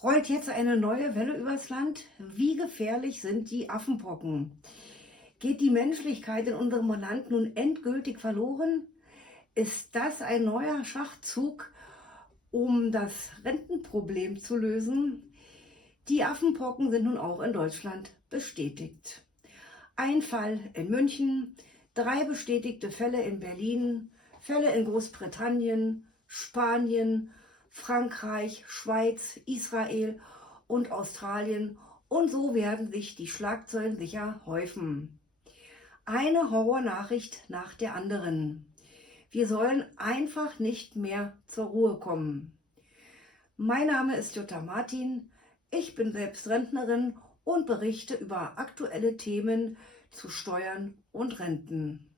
Rollt jetzt eine neue Welle übers Land? Wie gefährlich sind die Affenpocken? Geht die Menschlichkeit in unserem Land nun endgültig verloren? Ist das ein neuer Schachzug, um das Rentenproblem zu lösen? Die Affenpocken sind nun auch in Deutschland bestätigt. Ein Fall in München, 3 bestätigte Fälle in Berlin, Fälle in Großbritannien, Spanien, Frankreich, Schweiz, Israel und Australien, und so werden sich die Schlagzeilen sicher häufen. Eine Horrornachricht nach der anderen. Wir sollen einfach nicht mehr zur Ruhe kommen. Mein Name ist Jutta Martin, ich bin selbst Rentnerin und berichte über aktuelle Themen zu Steuern und Renten.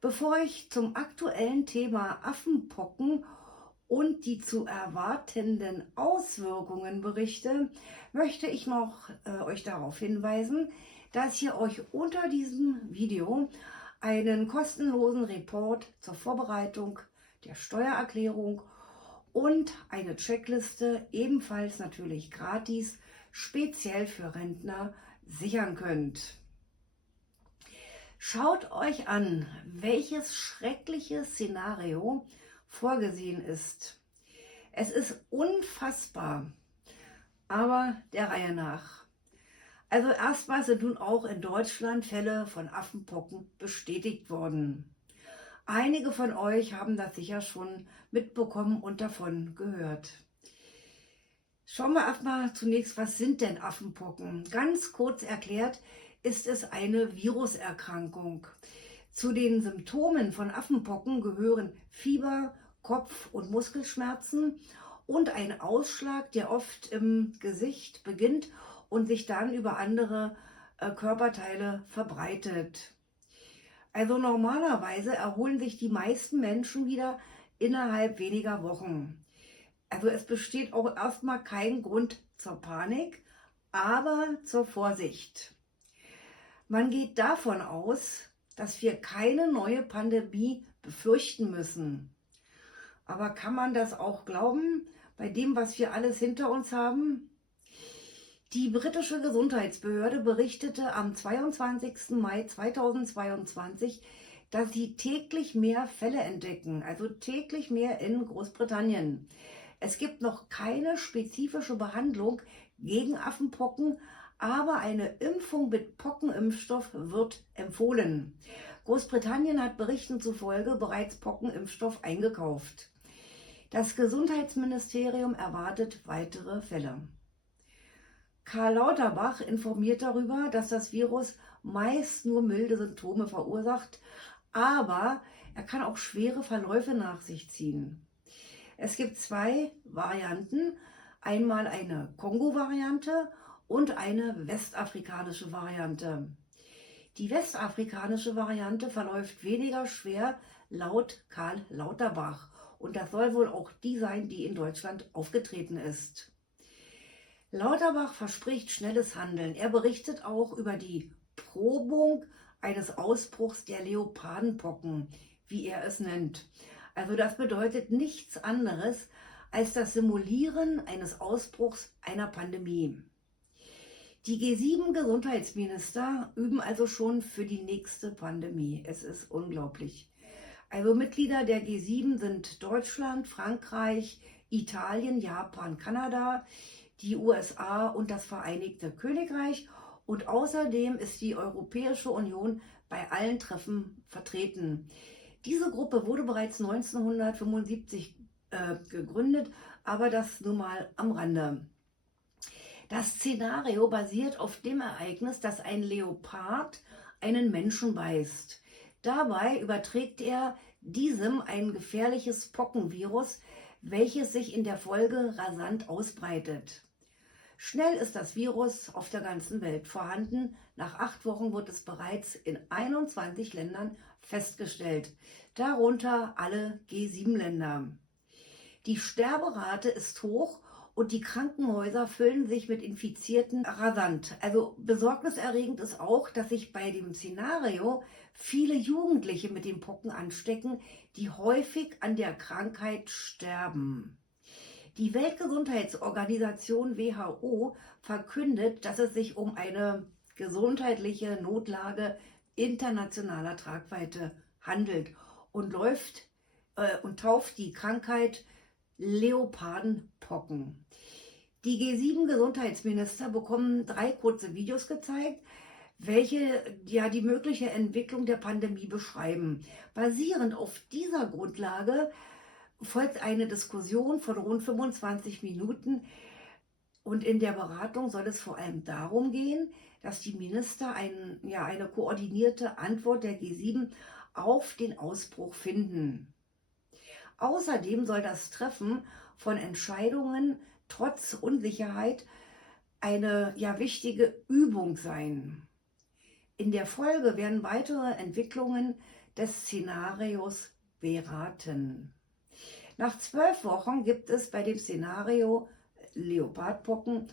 Bevor ich zum aktuellen Thema Affenpocken und die zu erwartenden Auswirkungen berichte, möchte ich noch euch darauf hinweisen, dass ihr euch unter diesem Video einen kostenlosen Report zur Vorbereitung der Steuererklärung und eine Checkliste, ebenfalls natürlich gratis, speziell für Rentner, sichern könnt. Schaut euch an, welches schreckliche Szenario vorgesehen ist. Es ist unfassbar, aber der Reihe nach. Also erstmal sind nun auch in Deutschland Fälle von Affenpocken bestätigt worden. Einige von euch haben das sicher schon mitbekommen und davon gehört. Schauen wir erstmal zunächst, was sind denn Affenpocken? Ganz kurz erklärt ist es eine Viruserkrankung. Zu den Symptomen von Affenpocken gehören Fieber, Kopf- und Muskelschmerzen und ein Ausschlag, der oft im Gesicht beginnt und sich dann über andere Körperteile verbreitet. Also normalerweise erholen sich die meisten Menschen wieder innerhalb weniger Wochen. Also es besteht auch erstmal kein Grund zur Panik, aber zur Vorsicht. Man geht davon aus, dass wir keine neue Pandemie befürchten müssen. Aber kann man das auch glauben, bei dem, was wir alles hinter uns haben? Die britische Gesundheitsbehörde berichtete am 22. Mai 2022, dass sie täglich mehr Fälle entdecken, also täglich mehr in Großbritannien. Es gibt noch keine spezifische Behandlung gegen Affenpocken, aber eine Impfung mit Pockenimpfstoff wird empfohlen. Großbritannien hat Berichten zufolge bereits Pockenimpfstoff eingekauft. Das Gesundheitsministerium erwartet weitere Fälle. Karl Lauterbach informiert darüber, dass das Virus meist nur milde Symptome verursacht, aber er kann auch schwere Verläufe nach sich ziehen. Es gibt 2 Varianten, einmal eine Kongo-Variante und eine westafrikanische Variante. Die westafrikanische Variante verläuft weniger schwer laut Karl Lauterbach, und das soll wohl auch die sein, die in Deutschland aufgetreten ist. Lauterbach verspricht schnelles Handeln. Er berichtet auch über die Probung eines Ausbruchs der Leopardenpocken, wie er es nennt. Also das bedeutet nichts anderes als das Simulieren eines Ausbruchs einer Pandemie. Die G7-Gesundheitsminister üben also schon für die nächste Pandemie. Es ist unglaublich. Also Mitglieder der G7 sind Deutschland, Frankreich, Italien, Japan, Kanada, die USA und das Vereinigte Königreich, und außerdem ist die Europäische Union bei allen Treffen vertreten. Diese Gruppe wurde bereits 1975 gegründet, aber das nur mal am Rande. Das Szenario basiert auf dem Ereignis, dass ein Leopard einen Menschen beißt. Dabei überträgt er diesem ein gefährliches Pockenvirus, welches sich in der Folge rasant ausbreitet. Schnell ist das Virus auf der ganzen Welt vorhanden. Nach 8 Wochen wird es bereits in 21 Ländern festgestellt, darunter alle G7-Länder. Die Sterberate ist hoch und die Krankenhäuser füllen sich mit Infizierten rasant. Also besorgniserregend ist auch, dass sich bei dem Szenario viele Jugendliche mit den Pocken anstecken, die häufig an der Krankheit sterben. Die Weltgesundheitsorganisation WHO verkündet, dass es sich um eine gesundheitliche Notlage internationaler Tragweite handelt und tauft die Krankheit Leopardenpocken. Die G7-Gesundheitsminister bekommen 3 kurze Videos gezeigt, welche ja die mögliche Entwicklung der Pandemie beschreiben. Basierend auf dieser Grundlage folgt eine Diskussion von rund 25 Minuten und in der Beratung soll es vor allem darum gehen, dass die Minister eine koordinierte Antwort der G7 auf den Ausbruch finden. Außerdem soll das Treffen von Entscheidungen trotz Unsicherheit eine wichtige Übung sein. In der Folge werden weitere Entwicklungen des Szenarios beraten. Nach 12 Wochen gibt es bei dem Szenario Leopardpocken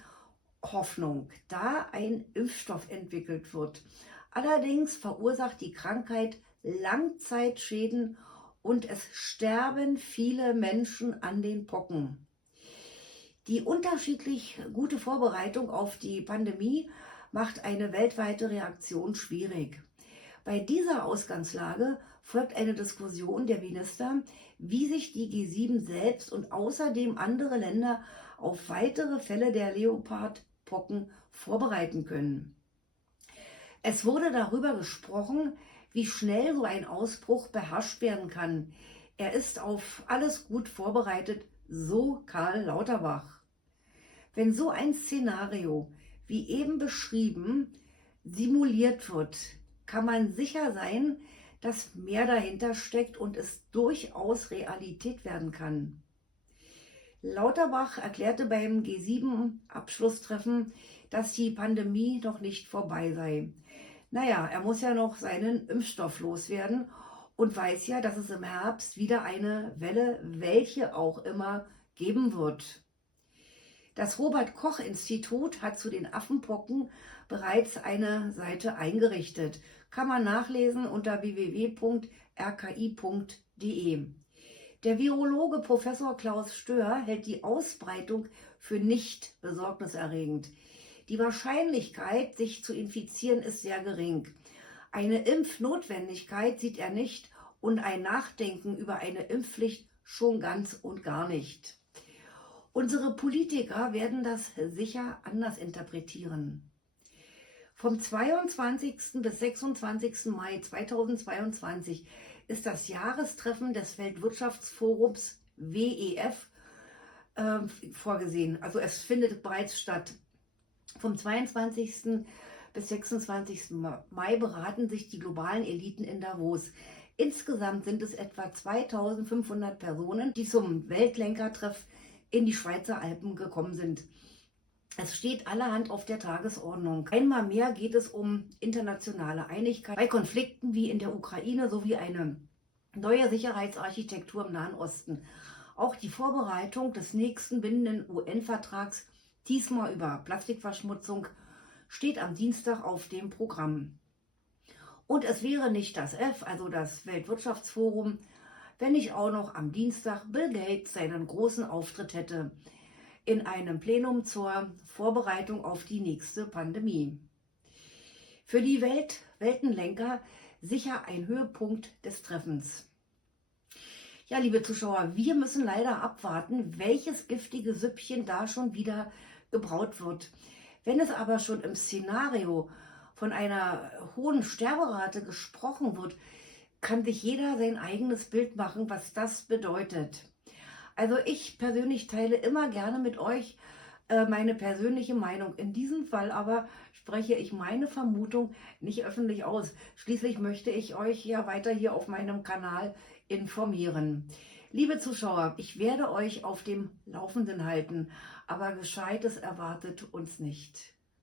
Hoffnung, da ein Impfstoff entwickelt wird. Allerdings verursacht die Krankheit Langzeitschäden und es sterben viele Menschen an den Pocken. Die unterschiedlich gute Vorbereitung auf die Pandemie macht eine weltweite Reaktion schwierig. Bei dieser Ausgangslage folgt eine Diskussion der Minister, wie sich die G7 selbst und außerdem andere Länder auf weitere Fälle der Leopardpocken vorbereiten können. Es wurde darüber gesprochen, wie schnell so ein Ausbruch beherrscht werden kann. Er ist auf alles gut vorbereitet, so Karl Lauterbach. Wenn so ein Szenario, wie eben beschrieben, simuliert wird, kann man sicher sein, dass mehr dahinter steckt und es durchaus Realität werden kann. Lauterbach erklärte beim G7-Abschlusstreffen, dass die Pandemie noch nicht vorbei sei. Er muss ja noch seinen Impfstoff loswerden und weiß ja, dass es im Herbst wieder eine Welle, welche auch immer, geben wird. Das Robert-Koch-Institut hat zu den Affenpocken bereits eine Seite eingerichtet. Kann man nachlesen unter www.rki.de. Der Virologe Professor Klaus Stör hält die Ausbreitung für nicht besorgniserregend. Die Wahrscheinlichkeit, sich zu infizieren, ist sehr gering. Eine Impfnotwendigkeit sieht er nicht und ein Nachdenken über eine Impfpflicht schon ganz und gar nicht. Unsere Politiker werden das sicher anders interpretieren. Vom 22. bis 26. Mai 2022 ist das Jahrestreffen des Weltwirtschaftsforums WEF vorgesehen. Also es findet bereits statt. Vom 22. bis 26. Mai beraten sich die globalen Eliten in Davos. Insgesamt sind es etwa 2500 Personen, die zum Weltlenkertreff in die Schweizer Alpen gekommen sind. Es steht allerhand auf der Tagesordnung. Einmal mehr geht es um internationale Einigkeit bei Konflikten wie in der Ukraine sowie eine neue Sicherheitsarchitektur im Nahen Osten. Auch die Vorbereitung des nächsten bindenden UN-Vertrags, diesmal über Plastikverschmutzung, steht am Dienstag auf dem Programm. Und es wäre nicht das F, also das Weltwirtschaftsforum, wenn nicht auch noch am Dienstag Bill Gates seinen großen Auftritt hätte in einem Plenum zur Vorbereitung auf die nächste Pandemie. Für die Weltenlenker sicher ein Höhepunkt des Treffens. Ja, liebe Zuschauer, wir müssen leider abwarten, welches giftige Süppchen da schon wieder gebraut wird. Wenn es aber schon im Szenario von einer hohen Sterberate gesprochen wird, kann sich jeder sein eigenes Bild machen, was das bedeutet. Also ich persönlich teile immer gerne mit euch meine persönliche Meinung. In diesem Fall aber spreche ich meine Vermutung nicht öffentlich aus. Schließlich möchte ich euch ja weiter hier auf meinem Kanal informieren. Liebe Zuschauer, ich werde euch auf dem Laufenden halten, aber Gescheites erwartet uns nicht.